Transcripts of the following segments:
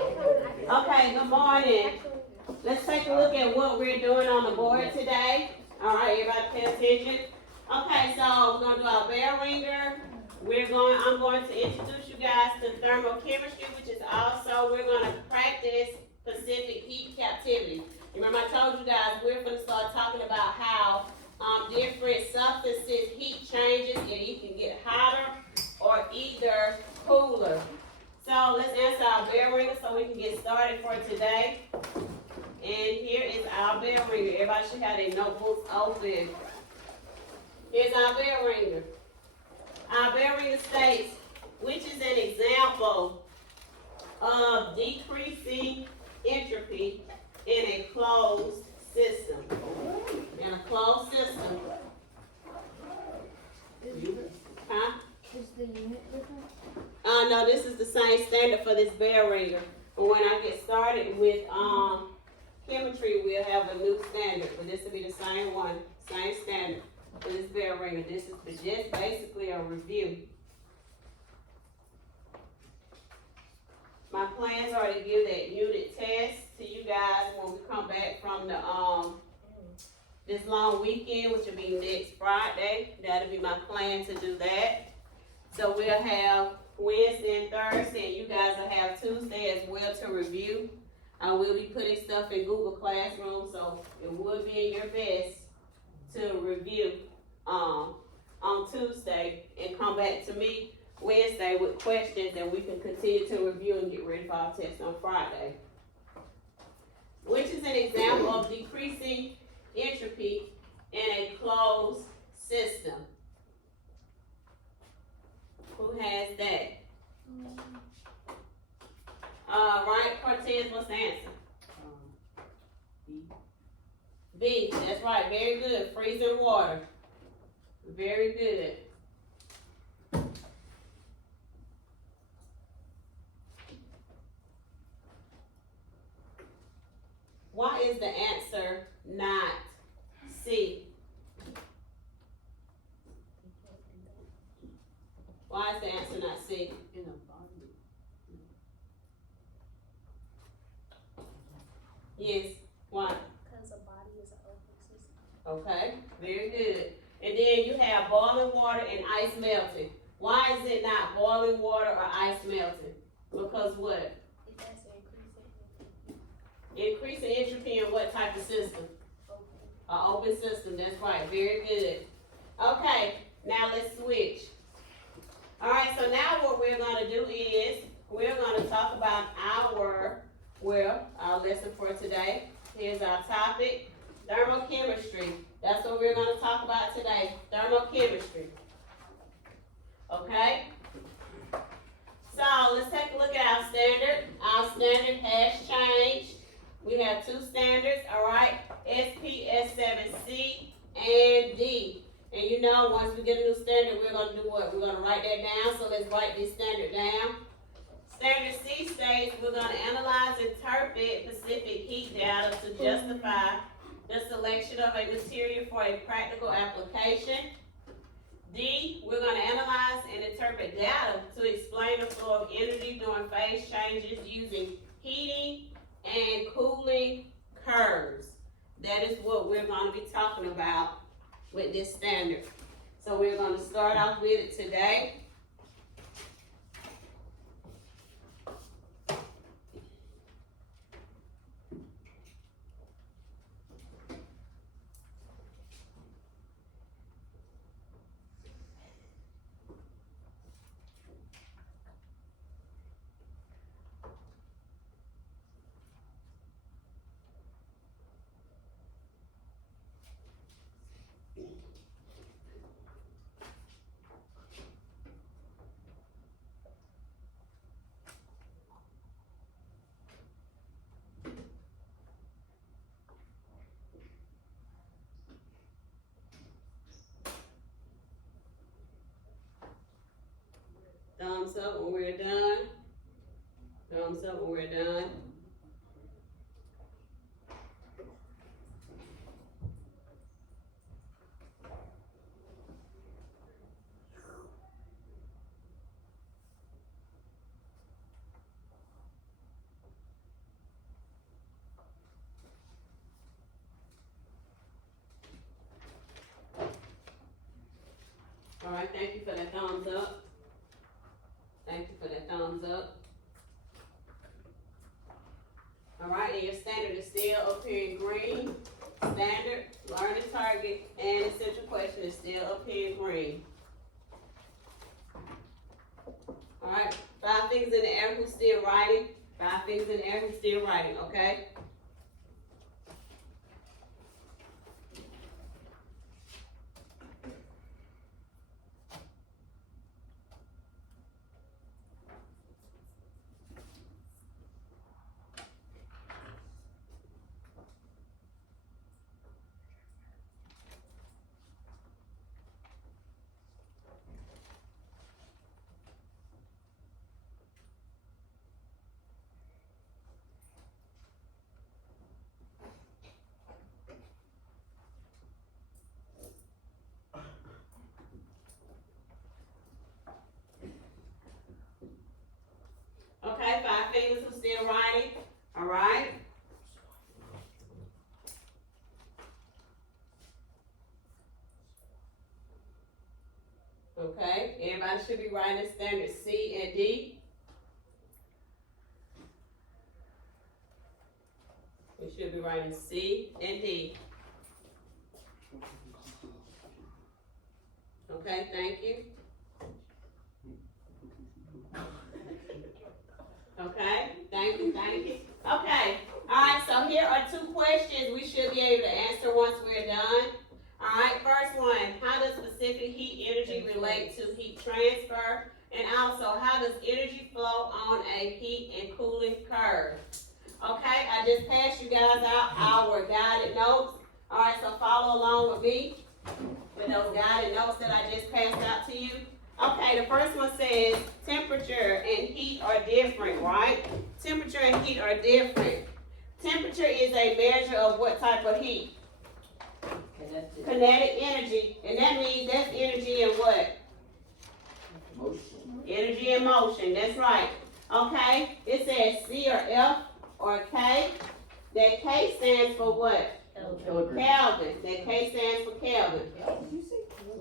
Okay, good morning. Let's take a look at what we're doing on the board today. All right, everybody pay attention. Okay, so we're gonna do our bell ringer. I'm going to introduce you guys to thermochemistry, which is also, we're gonna practice Pacific heat captivity. Remember I told you guys, we're gonna start talking about how different substances, heat changes, and it can get hotter or either cooler. So let's answer our bell ringer so we can get started for today. And here is our bell ringer. Everybody should have their notebooks open. Here's our bell ringer. Our bell ringer states, which is an example of decreasing entropy in a closed system. In a closed system. Huh? Is the unit different? No, this is the same standard for this bell ringer. But when I get started with chemistry, we'll have a new standard. But this will be the same one, same standard for this bell ringer. This is just basically a review. My plans are to give that unit test to you guys when we come back from the this long weekend, which will be next Friday. That'll be my plan to do that. So we'll have Wednesday and Thursday, and you guys will have Tuesday as well to review. I will be putting stuff in Google Classroom, so it would be in your best to review on Tuesday and come back to me Wednesday with questions, and we can continue to review and get ready for our test on Friday. Which is an example of decreasing entropy in a closed system. Who has that? Right, Cortez, what's the answer? B, that's right, very good. Freezing water. Very good. Why is the answer not C? Why is the answer not C? Yes, why? Because a body is an open system. Okay, very good. And then you have boiling water and ice melting. Why is it not boiling water or ice melting? Because what? It has to increase Increasing entropy in what type of system? An open system, that's right, very good. Okay, now let's switch. All right, so now what we're gonna do is, we're gonna talk about our lesson for today. Here's our topic, thermochemistry. That's what we're gonna talk about today, thermochemistry. Okay? So let's take a look at our standard. Our standard has changed. We have two standards, all right? SPS7C and D. And you know, once we get a new standard, we're gonna do what? We're gonna write that down, so let's write this standard down. Standard C states we're going to analyze and interpret Pacific heat data to justify the selection of a material for a practical application. D, we're going to analyze and interpret data to explain the flow of energy during phase changes using heating and cooling curves. That is what we're going to be talking about with this standard. So we're going to start off with it today. Thumbs up when we're done. Thumbs up when we're done. thank you for that thumbs up. Thank you for that thumbs up. Alright, and your standard is still up here in green. Standard, learning target, and essential question is still up here in green. Alright, 5 fingers in the air who's still writing. 5 fingers in the air who's still writing, okay? Okay, 5 fingers who's still writing. Alright. Okay, everybody should be writing standard C and D. We should be writing C and D. Okay, thank you. Okay, thank you, thank you. Okay, alright, so here are 2 questions we should be able to answer once we're done. Alright, first one, how does specific heat energy relate to heat transfer? And also, how does energy flow on a heat and cooling curve? Okay, I just passed you guys out our guided notes. Alright, so follow along with me with those guided notes that I just passed out to you. Okay, the first one says temperature and heat are different, right? Temperature and heat are different. Temperature is a measure of what type of heat? Kinetic energy. And that means that's energy in what? Motion. Energy in motion, that's right. Okay, it says C or F or K. That K stands for what? Kilogram. Kelvin. That K stands for Kelvin.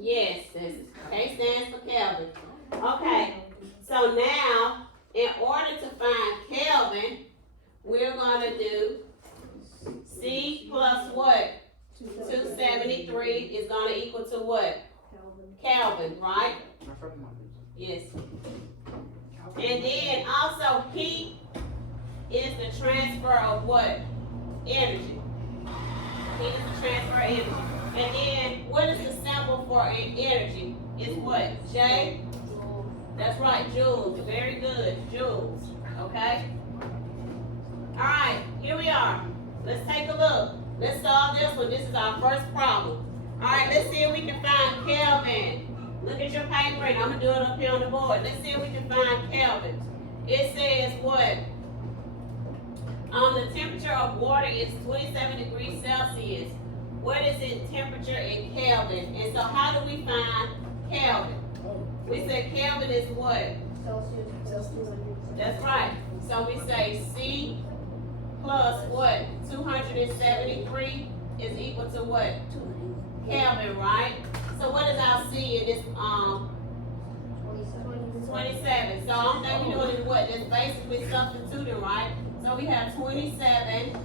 Yes, that's K stands for Kelvin. Okay, so now, in order to find Kelvin, we're gonna do C plus what? 273 is gonna equal to what? Kelvin, right? Yes. And then also heat is the transfer of what? Energy. Heat is the transfer of energy. And then what is the symbol for energy? It's what? J? That's right, joules. Very good, joules. Okay? Alright, here we are. Let's take a look. Let's solve this one. This is our first problem. Alright, let's see if we can find Kelvin. Look at your paper and I'm going to do it up here on the board. Let's see if we can find Kelvin. It says what? The temperature of water is 27 degrees Celsius. What is it temperature in Kelvin? And so how do we find Kelvin? We said Kelvin is what? Celsius. That's right. So we say C plus what? 273 is equal to what? Kelvin, right? So what is our C in this 27? So all that we're doing is what? Just basically substituting, right? So we have 27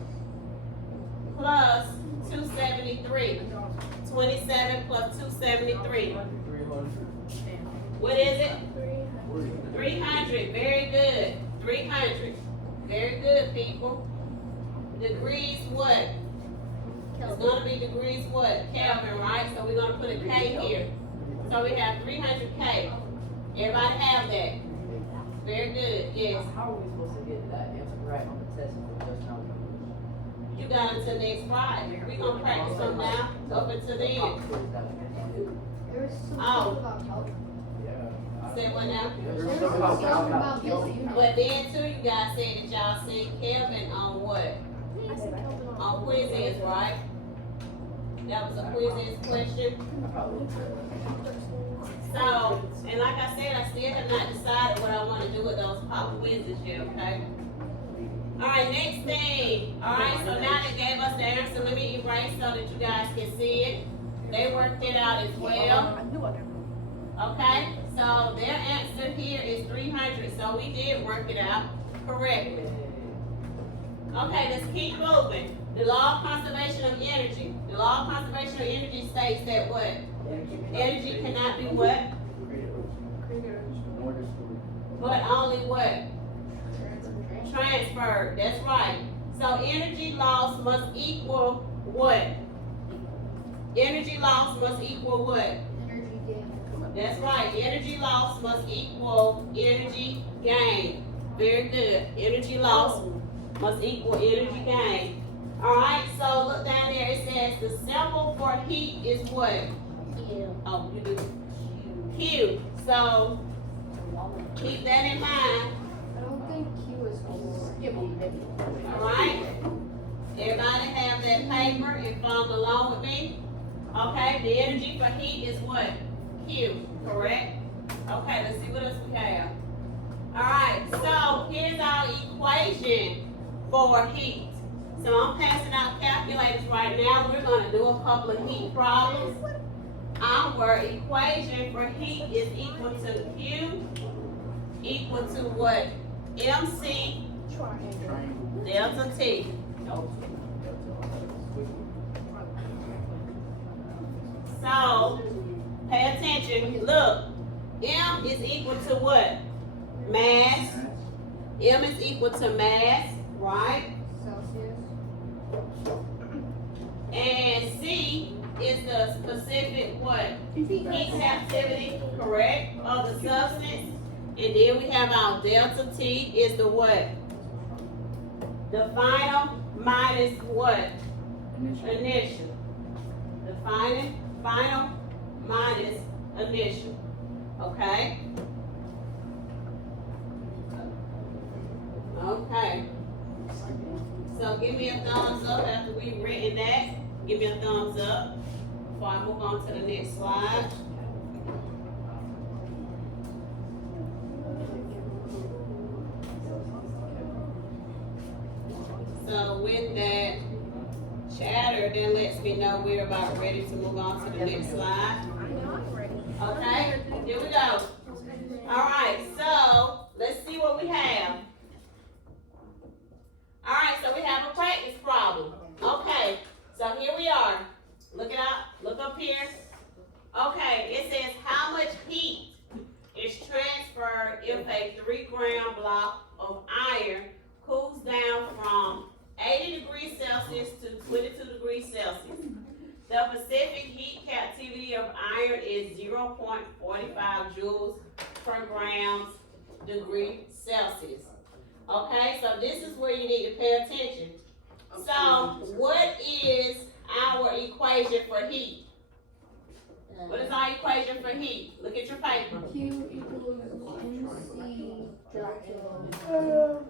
plus 273. 27 plus 273. What is it? 300. Very good. 300. Very good, people. Degrees what? It's going to be degrees what? Kelvin, right? So we're going to put a K here. So we have 300K. Everybody have that? Very good, yes. How are we supposed to get that answer right on the test if we just know? You got until next Friday. We're going to practice them now up until then. There was something Oh. about Kelvin. Say what now? There was something about Kelvin. But then too, you guys said that y'all seen Kelvin on what? I said Kelvin On quizzes, right? That was a quizzes question. So, and like I said, I still have not decided what I want to do with those pop quizzes yet, okay? Alright, next thing. Alright, so now they gave us the answer. Let me erase so that you guys can see it. They worked it out as well. Okay, so their answer here is 300, so we did work it out correctly. Okay, let's keep moving. The law of conservation of energy. The law of conservation of energy states that what? Energy cannot be what? But only what? Transferred. That's right. So energy loss must equal what? Energy loss must equal what? Energy gain. That's right. Energy loss must equal energy gain. Very good. Energy loss must equal energy gain. Alright, so look down there. It says the symbol for heat is what? Oh, you do. Q. So keep that in mind. I don't think Q is Q. Alright? Everybody have that paper and follow along with me. Okay, the energy for heat is what? Q, correct? Okay, let's see what else we have. Alright, so here's our equation for heat. So I'm passing out calculators right now. We're going to do a couple of heat problems. Our equation for heat is equal to Q equal to what? MC delta T. So, pay attention. Look, M is equal to what? Mass. M is equal to mass, right? Celsius. And C is the specific what? Heat capacity, correct, of the substance. And then we have our delta T is the what? The final minus what? Initial. The final minus initial. Okay? Okay. So give me a thumbs up after we've written that. Give me a thumbs up before I move on to the next slide. So with that chatter, then lets me know we're about ready to move on to the next slide. Okay, here we go. All right, so let's see what we have. All right, so we have a practice problem. Okay, so here we are. Look it up, look up here. Okay, it says how much heat is transferred if a 3-gram block of iron cools down from 80 degrees Celsius to 22 degrees Celsius. The specific heat capacity of iron is 0.45 joules per grams degree Celsius. Okay, so this is where you need to pay attention. So, what is our equation for heat? What is our equation for heat? Look at your paper. Q equals MC delta.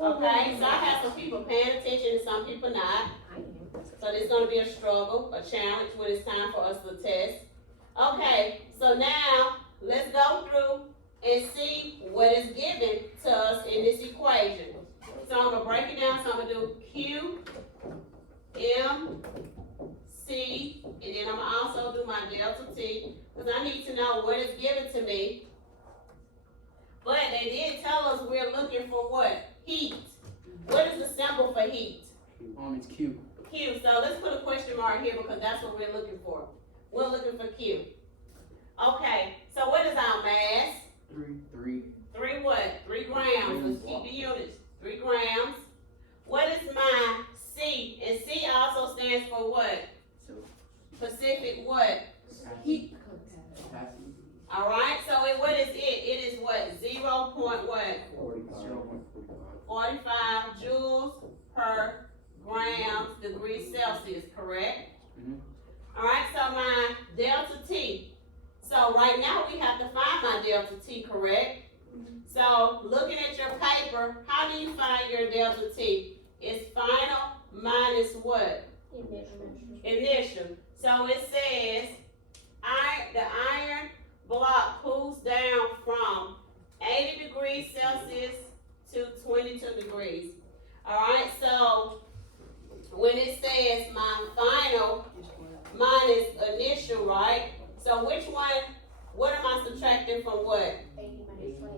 Okay, so I have some people paying attention and some people not. So this is going to be a struggle, a challenge when it's time for us to test. Okay, so now let's go through and see what is given to us in this equation. So I'm going to break it down. So I'm going to do Q, M, C, and then I'm going to also do my delta T because I need to know what is given to me. But they did tell us we're looking for what? Heat. What is the symbol for heat? It's Q. Q. So let's put a question mark here because that's what we're looking for. We're looking for Q. Okay, so what is our mass? 3. 3 what? 3 grams. Let's keep the units. 3 grams. What is my C? And C also stands for what? Specific what? Heat. Capacity. Alright, so what is it? It is what? 0. What? 45 joules per grams degrees Celsius, correct? Alright, so my delta T. So right now we have to find my delta T, correct? So looking at your paper, how do you find your delta T? It's final minus what? Initial. So it says the iron block cools down from 80 degrees Celsius to 22 degrees. Alright, so when it says my final minus initial, right? So which one what am I subtracting from what? 80 minus 22.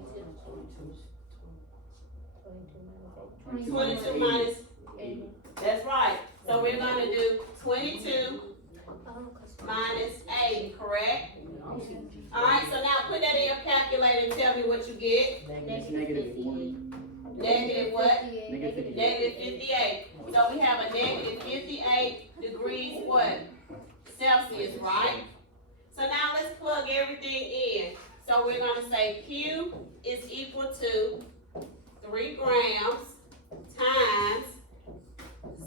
22. 22 minus, 80. that's right. So we're gonna do 22 minus 80, correct? Alright, so now put that in your calculator and tell me what you get. Negative 40. Negative what? Negative 58. Negative 58. So we have a negative 58 degrees what? Celsius, right? So now let's plug everything in. So we're gonna say Q is equal to 3 grams times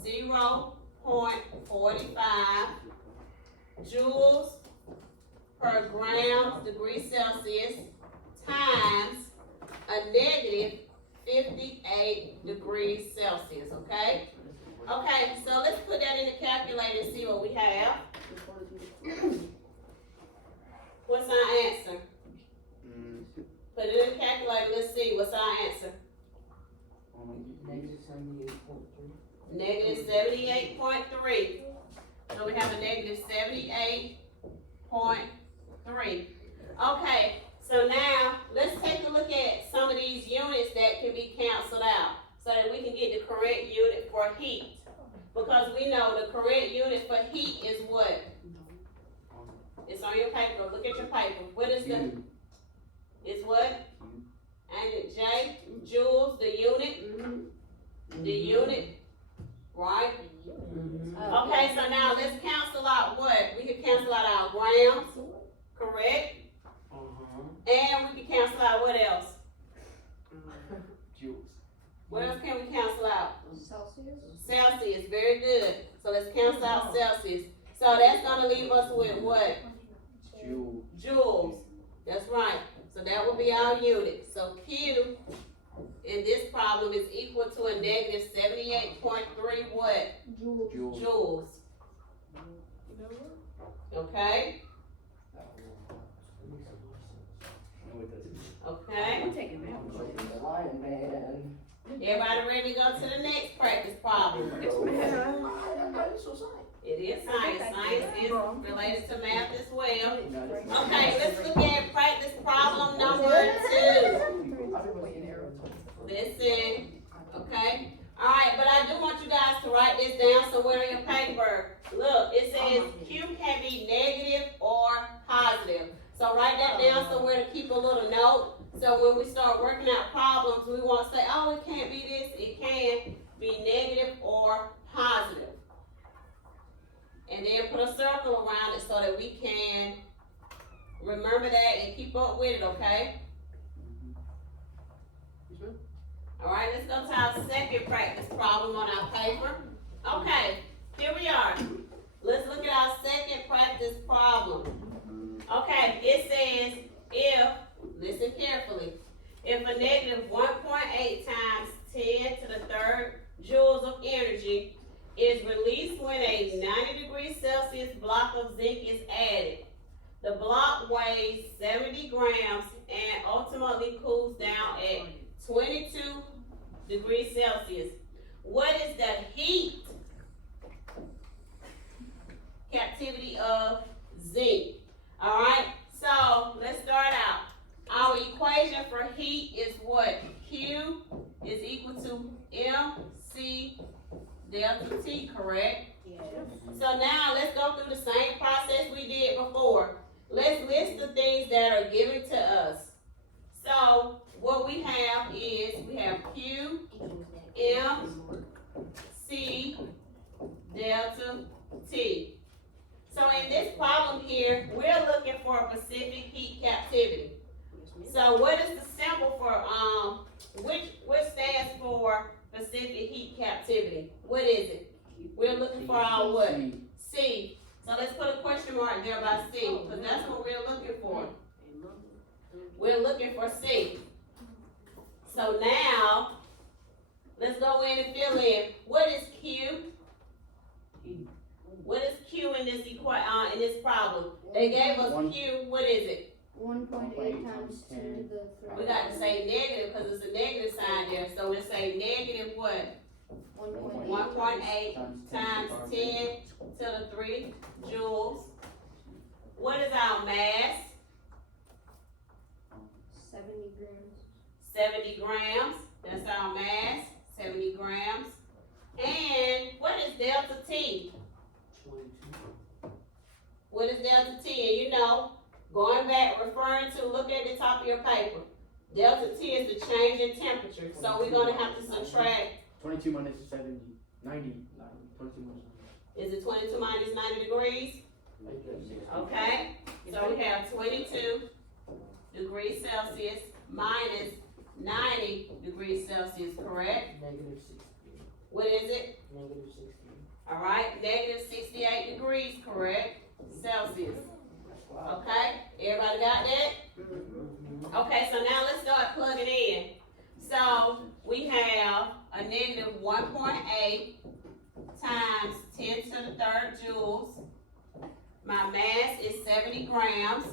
0.45 joules per gram degree Celsius times a negative 58 degrees Celsius, okay? Okay, so let's put that in the calculator and see what we have. What's our answer? Put it in the calculator, let's see, what's our answer? Negative 78.3. Negative 78.3. So we have a negative 78.3. Okay, so now let's take a look at some of these units that can be canceled out so that we can get the correct unit for heat. Because we know the correct unit for heat is what? It's on your paper. Look at your paper. What is the? It's what? And J, joules, the unit. The unit, right? Okay, so now let's cancel out what? We can cancel out our grams, correct? And we can cancel out what else? Joules. What else can we cancel out? Celsius. Celsius, very good. So let's cancel out Celsius. So that's gonna leave us with what? Joules. Joules. That's right. So that will be our unit. So Q in this problem is equal to a negative 78.3 what? Joules. Joules. Okay? Okay? The lion man. Everybody ready to go to the next practice problem? It is science. Science is related to math as well. Okay, let's look at practice problem number 2. Listen, okay? Alright, but I do want you guys to write this down somewhere in your paper. Look, it says Q can be negative or positive. So write that down somewhere to keep a little note. So when we start working out problems, we won't say, oh, it can't be this. It can be negative or positive. And then put a circle around it so that we can remember that and keep up with it, okay? Alright, let's go to our second practice problem on our paper. Okay, here we are. Let's look at our second practice problem. Okay, it says if, listen carefully, if a negative 1.8 times 10 to the third joules of energy is released when a 90 degrees Celsius block of zinc is added, the block weighs 70 grams and ultimately cools down at 22 degrees Celsius. What is the heat captivity of zinc? Alright, so let's start out. Our equation for heat is what? Q is equal to MC delta T, correct? Yes. So now let's go through the same process we did before. Let's list the things that are given to us. So what we have is we have Q, M, C, delta T. So in this problem here, we're looking for a specific heat captivity. So what is the symbol for which stands for Pacific heat captivity? What is it? We're looking for our what? C. So let's put a question mark there by C, because that's what we're looking for. We're looking for C. So now, let's go in and fill in. What is Q? What is Q in this problem? They gave us Q. What is it? 1.8 times 10 to the third. We got to say negative because it's a negative sign there. So we say negative what? 1.8 times 10 to the 3 joules. What is our mass? 70 grams. 70 grams, that's our mass, 70 grams. And what is delta T? 22. What is delta T? And you know, going back, referring to, look at the top of your paper. Delta T is the change in temperature. So we're gonna have to subtract. 22 minus 70, 90, 22 minus Is it 22 minus 90 degrees? Okay, so we have 22 degrees Celsius minus 90 degrees Celsius, correct? Negative 60. What is it? Negative 60. All right, negative 68 degrees, correct? Celsius. Okay, everybody got that? Okay, so now let's start plugging in. So we have a negative 1.8 times 10 to the third joules. My mass is 70 grams.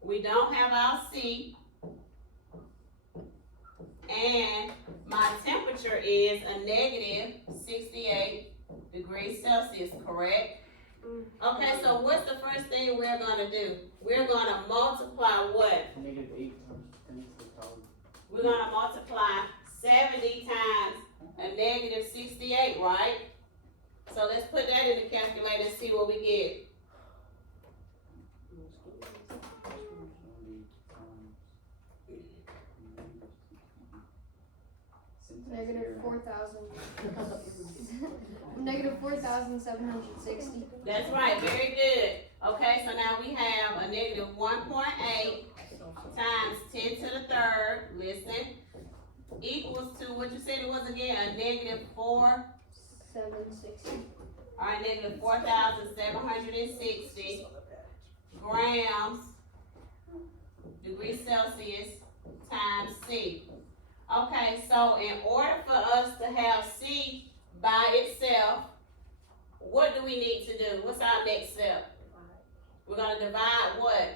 We don't have our C. And my temperature is a negative 68 degrees Celsius, correct? Okay, so what's the first thing we're gonna do? We're gonna multiply what? negative 8 times 10 to the power. We're gonna multiply 70 times a negative 68, right? So let's put that in the calculator and see what we get. Negative 4,000. Negative 4,760. That's right, very good. Okay, so now we have a negative 1.8 times 10 to the third, listen, equals to what you said it was again, a negative 760. all right, negative 4,760 grams degrees Celsius times C. Okay, so in order for us to have C by itself, what do we need to do? What's our next step? We're gonna divide what?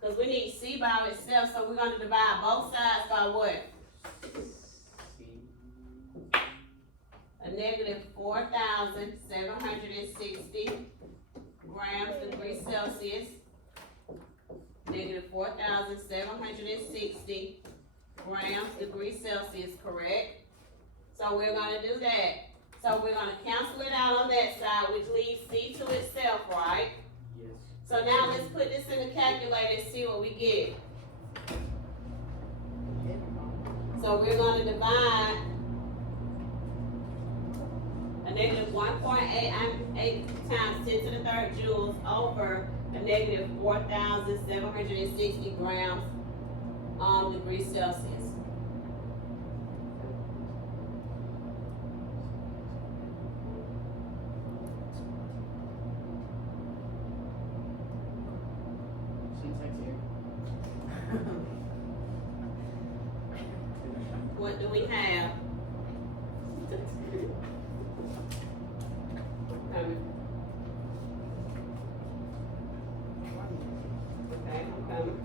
Because we need C by itself, so we're gonna divide both sides by what? A negative 4,760 grams degrees Celsius. Negative 4,760 grams degrees Celsius, correct? So we're gonna do that. So we're gonna cancel it out on that side, which leaves C to itself, right? Yes. So now let's put this in the calculator and see what we get. So we're gonna divide a negative 1.8 times 10 to the third joules over a negative 4,760 grams degrees Celsius. Syntax here. What do we have? Okay, I'm coming.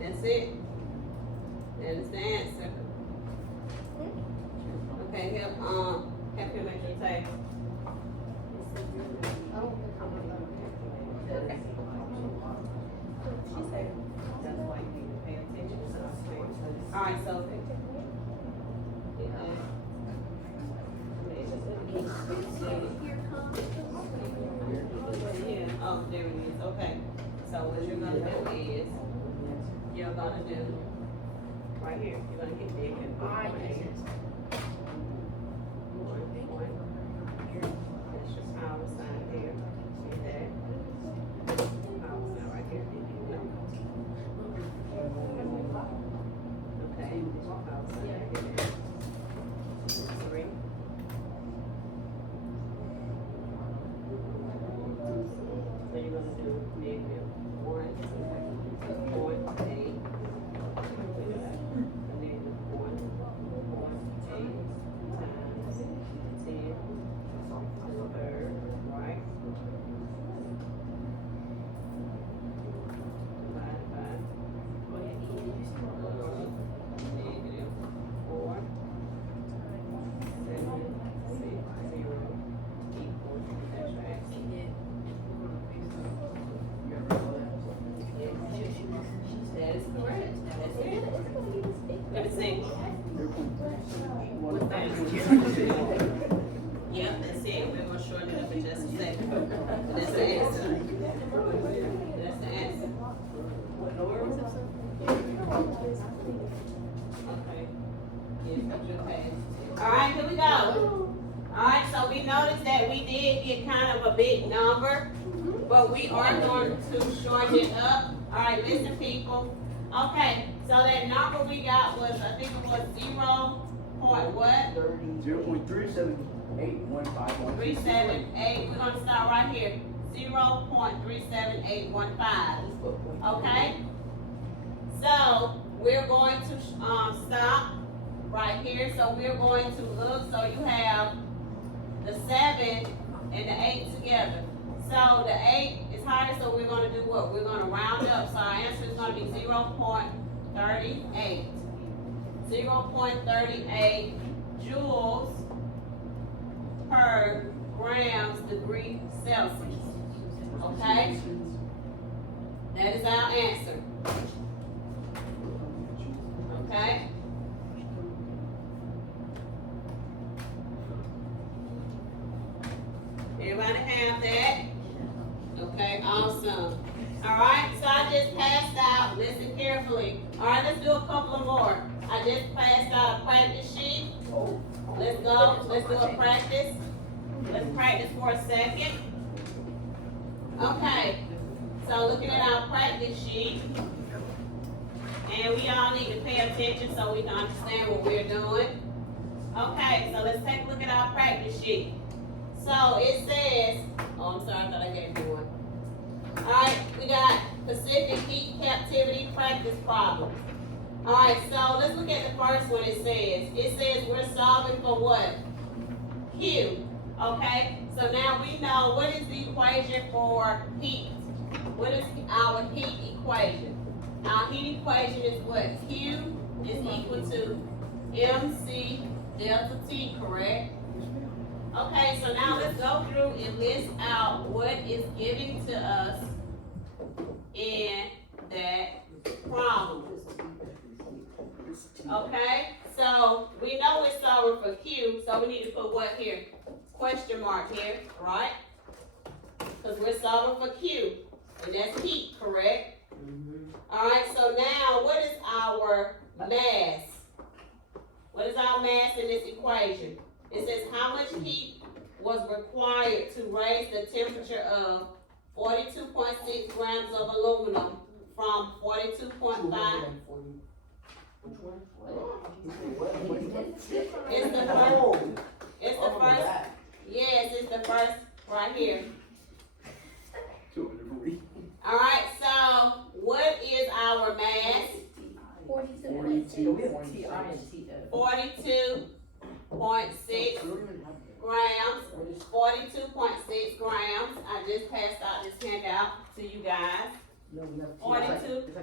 That's it. That is the answer. Okay, help him make your tape. I don't think I'm gonna She said that's why you need to pay attention to the Alright, so. Yeah, oh, there it is, okay. So what you're gonna do is, you're gonna do, right here, you're gonna hit negative 1.8. That's your power sign there, see that? Power sign right here. Okay, power sign right here. 3. So you're gonna do negative 1.8. A negative 1.2. shorten it up in just a second. That's the answer. That's the answer. Okay. Yes, that's your pass. Alright, here we go. Alright, so we noticed that we did get kind of a big number, but we are going to shorten it up. Alright, listen people. Okay, so that number we got was, I think it was 0 point what? 0.37815. 378, we're gonna start right here. 0.37815. Okay? So we're going to stop right here. So we're going to look. So you have the 7 and the 8 together. So the 8 is higher, so we're going to do what? We're going to round up. So our answer is going to be 0.38. 0.38 joules per grams degree Celsius. Okay? That is our answer. Okay? Everybody have that? Okay, awesome. Alright, so I just passed out, listen carefully. Alright, let's do a couple of more. I just passed out a practice sheet. Let's go, let's do a practice. Let's practice for a second. Okay, so looking at our practice sheet, and we all need to pay attention so we can understand what we're doing. Okay, so let's take a look at our practice sheet. So it says, oh I'm sorry, I thought I gave you one. Alright, we got Pacific heat captivity practice problems. Alright, so let's look at the first one. It says we're solving for what? Q. Okay, so now we know what is the equation for heat. What is our heat equation? Our heat equation is what? Q is equal to MC delta T, correct? Okay, so now let's go through and list out what is given to us in that problem. Okay, so we know we're solving for Q, so we need to put what here? Question mark here, right? Because we're solving for Q, and that's heat, correct? Alright, so now what is our mass? What is our mass in this equation? It says how much heat was required to raise the temperature of 42.6 grams of aluminum from 42.5. It's the first, yes, it's the first right here. Alright, so what is our mass? 42.6 grams, 42.6 grams. I just passed out this handout to you guys. 42.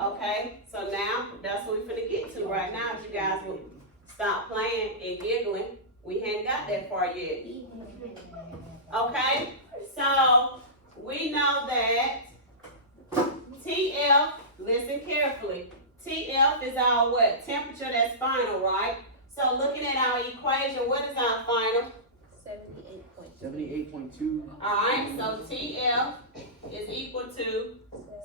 Okay, so now that's what we're finna get to right now. If you guys will stop playing and giggling, we hadn't got that far yet. Okay, so we know that TF, listen carefully, TF is our what? Temperature that's final, right? So looking at our equation, what is our final? 78.2. Alright, so TF is equal to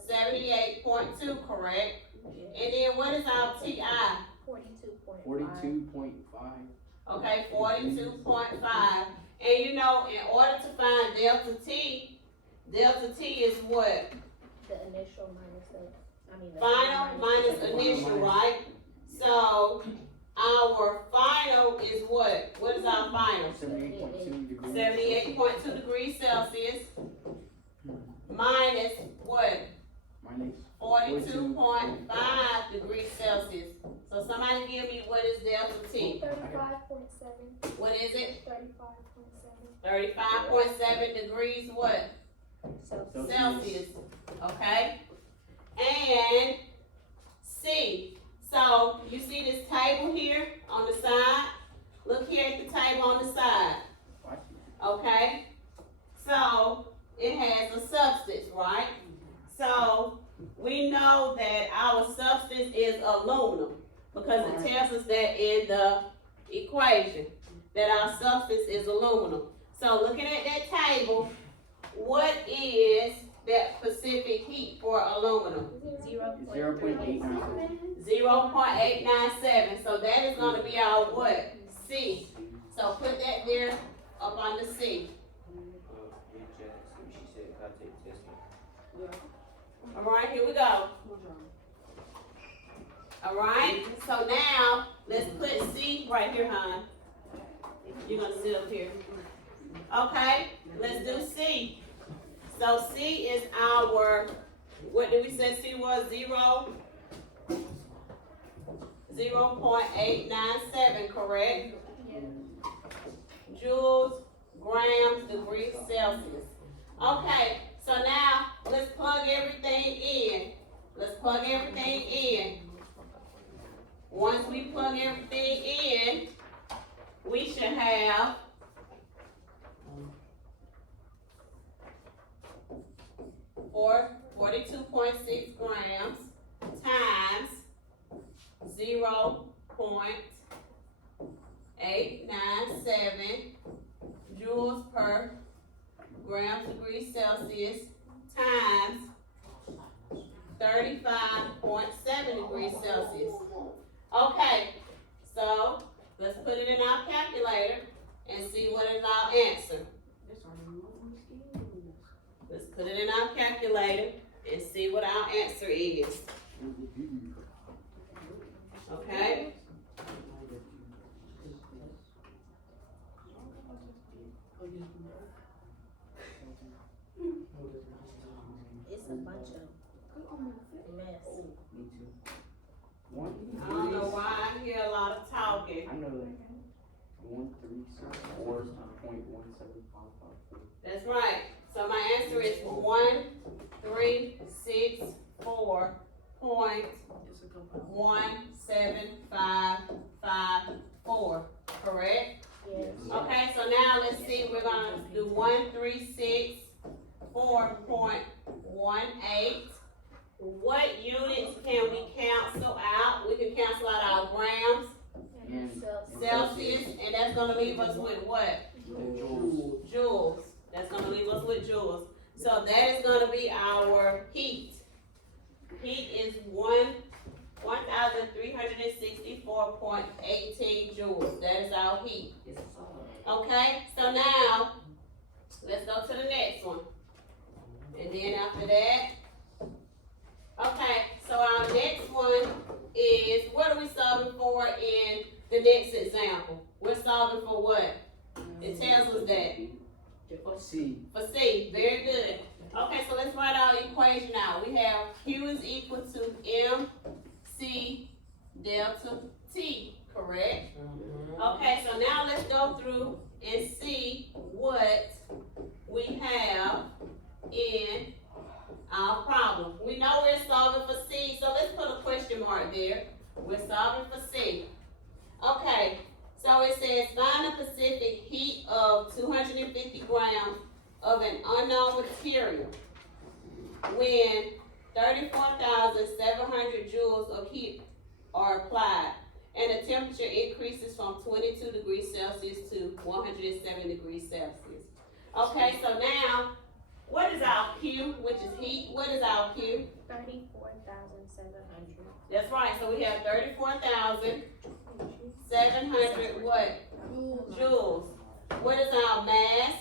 78.2, correct? And then what is our TI? 42.5. Okay, 42.5. And you know, in order to find delta T is what? The initial minus the, Final minus initial, right? So our final is what? What is our final? 78.2 degrees. 78.2 degrees Celsius minus what? Minus 42.5 degrees Celsius. So somebody give me what is delta T? 35.7. What is it? 35.7. 35.7 degrees what? Celsius. Okay? And C. So you see this table here on the side? Look here at the table on the side. Okay? So it has a substance, right? So we know that our substance is aluminum because it tells us that in the equation that our substance is aluminum. So looking at that table, what is that specific heat for aluminum? 0.897. 0.897. So that is gonna be our what? C. So put that there up on the C. Alright, here we go. Alright, so now let's put C right here, hon. You're gonna sit up here. Okay, let's do C. So C is our, what did we say C was? 0.897, correct? Joules, grams, degrees Celsius. Okay, so now let's plug everything in. Let's plug everything in. Once we plug everything in, we should have for 42.6 grams times 0.897 joules per grams degrees Celsius times 35.7 degrees Celsius. Okay, so let's put it in our calculator and see what is our answer. Let's put it in our calculator and see what our answer is. Okay? It's a bunch of mess. Me too. I don't know why I hear a lot of talking. I know that. 1,364.17554. That's right. So my answer is 1,364.17554. Correct? Yes. Okay, so now let's see, we're gonna do 1,364.18. What units can we cancel out? We can cancel out our grams, Celsius, and that's gonna leave us with what? Joules. That's gonna leave us with joules. So that is gonna be our heat. Heat is 1,364.18 joules. That is our heat. Okay, so now, let's go to the next one. And then after that, okay, so our next one is, what are we solving for in the next example? We're solving for what? It tells us that. C. For C, very good. Okay, so let's write our equation out. We have Q is equal to MC delta T, correct? Okay, so now let's go through and see what we have in our problem. We know we're solving for C, so let's put a question mark there. We're solving for C. Okay, so it says find the specific heat of 250 grams of an unknown material when 34,700 joules of heat are applied and the temperature increases from 22 degrees Celsius to 107 degrees Celsius. Okay, so now, what is our Q, which is heat? What is our Q? 34,700. That's right, so we have 34,700 what? Joules. What is our mass?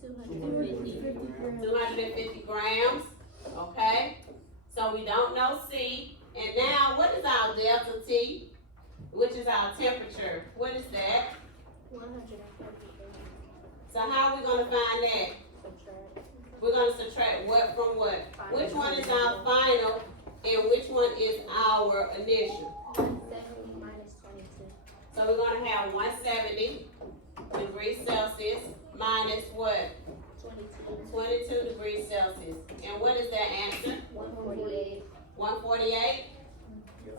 250 grams. Okay, so we don't know C. And now, what is our delta T? Which is our temperature. What is that? 138. So how are we gonna find that? Subtract. We're gonna subtract what from what? Which one is our final and which one is our initial? 170 minus 22. So we're gonna have 170 degrees Celsius minus what? 22. 22 degrees Celsius. And what is that answer? 148. 148?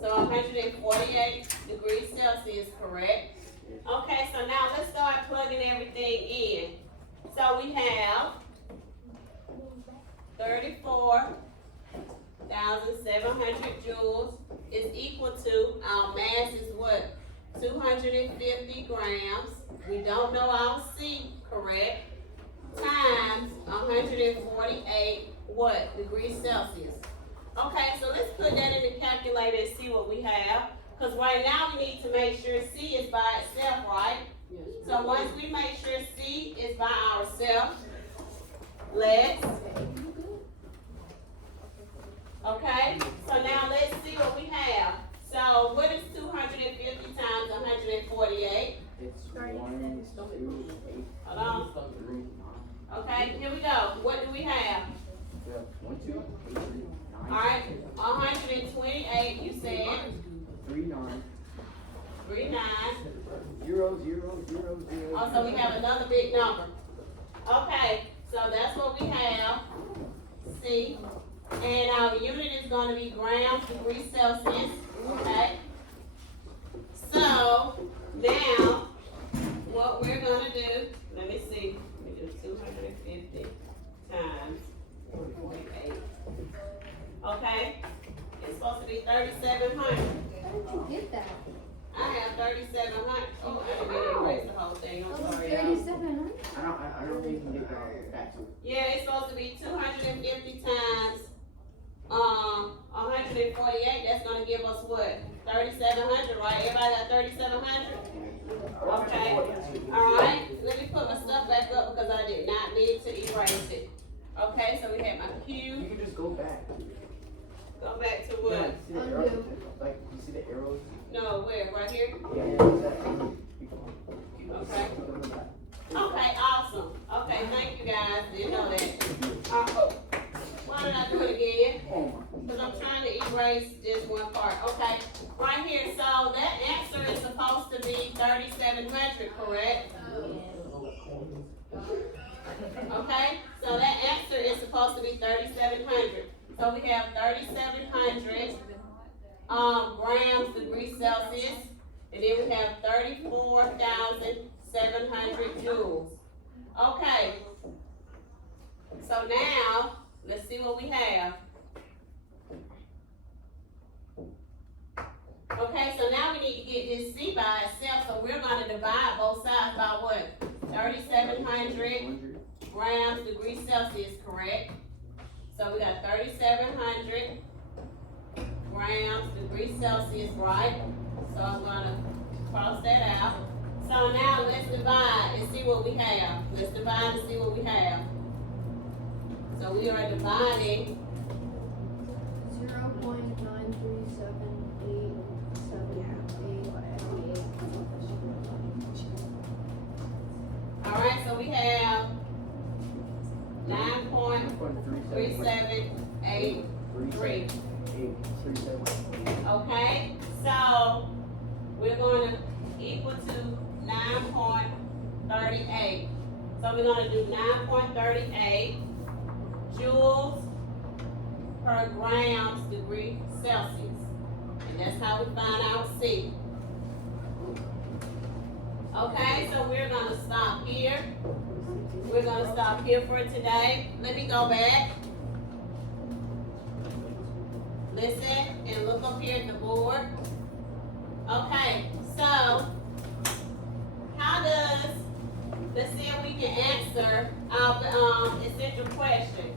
So 148 degrees Celsius, correct? Okay, so now let's start plugging everything in. So we have 34,700 joules is equal to, our mass is what? 250 grams. We don't know our C, correct? 148 what? Degrees Celsius. Okay, so let's put that in the calculator and see what we have. Because right now we need to make sure C is by itself, right? So once we make sure C is by ourselves, let's, okay, so now let's see what we have. So what is 250 times 148? It's 1, 2, 8. Hold on. 3, 9. Okay, here we go. What do we have? Yeah, 1, 2, 8, 3, 9. Alright, 128, you said. 3, 9. 3, 9. 0, 0, 0, 0. Oh, so we have another big number. Okay, so that's what we have. C. And our unit is going to be grams, degrees Celsius. Okay. So now, what we're going to do, let me see. Let me do 250 times 48. Okay. It's supposed to be 3,700. How did you get that? I have 3,700. Oh, I didn't erase the whole thing. I'm sorry, y'all. 3,700? I don't think you can get that too. Yeah, it's supposed to be 250 times 148. That's gonna give us what? 3,700, right? Everybody got 3,700? Okay. Alright. Let me put my stuff back up because I did not need to erase it. Okay, so we have my You Q. can just go back. Go back to Yeah, what? see the arrows? Like, you see the arrows? No, where? Right here? Yeah, exactly. Okay. Okay, awesome. Okay, thank you guys. Didn't know that. Why did I do it again? Because I'm trying to erase just one part. Okay, right here. So that answer is supposed to be 3,700, correct? Okay, so that answer is supposed to be 3,700. So we have 3,700 grams degrees Celsius, and then we have 34,700 joules. Okay, so now let's see what we have. Okay, so now we need to get this C by itself, so we're going to divide both sides by what? 3,700 grams degrees Celsius, correct? So we got 3,700 grams degrees Celsius, right? So I'm gonna cross that out. So now let's divide and see what we have. Let's divide and see what we have. So we are dividing 0.9378878. Alright, so we have 9.3783. Okay, so we're going to equal to 9.38. So we're going to do 9.38 joules per grams degree Celsius. And that's how we find our C. Okay, so we're going to stop here. We're going to stop here for today. Let me go back. Listen and look up here at the board. Okay, so how does, let's see if we can answer our essential question.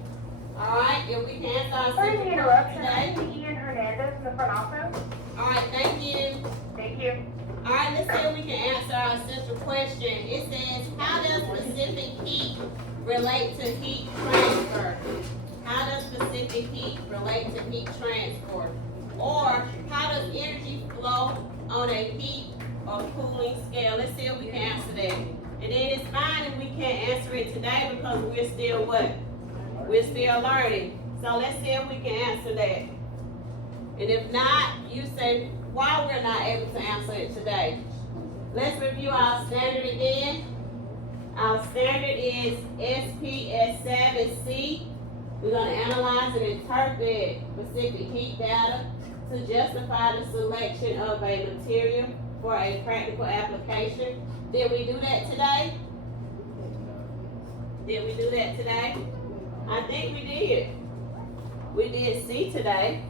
Alright, if we can answer our essential question today. I'm Ian Hernandez in the front office. Alright, thank you. Thank you. Alright, let's see if we can answer our essential question. It says, how does specific heat relate to heat transfer? How does specific heat relate to heat transfer? Or how does energy flow on a heat or cooling scale? Let's see if we can answer that. And then it's fine if we can't answer it today because we're still what? We're still learning. So let's see if we can answer that. And if not, you say why we're not able to answer it today. Let's review our standard again. Our standard is SPS 7C. We're going to analyze and interpret specific heat data to justify the selection of a material for a practical application. Did we do that today? Did we do that today? I think we did. We did C today.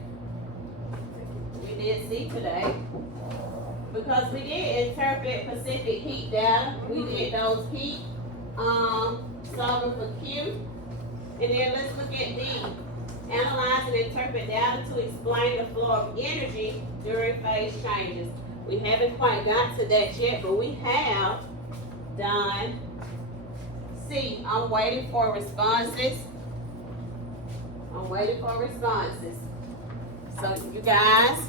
We did C today. Because we did interpret specific heat data. We did those heat, solving for Q. And then let's look at D. Analyze and interpret data to explain the flow of energy during phase changes. We haven't quite got to that yet, but we have done C. I'm waiting for responses. I'm waiting for responses. So you guys,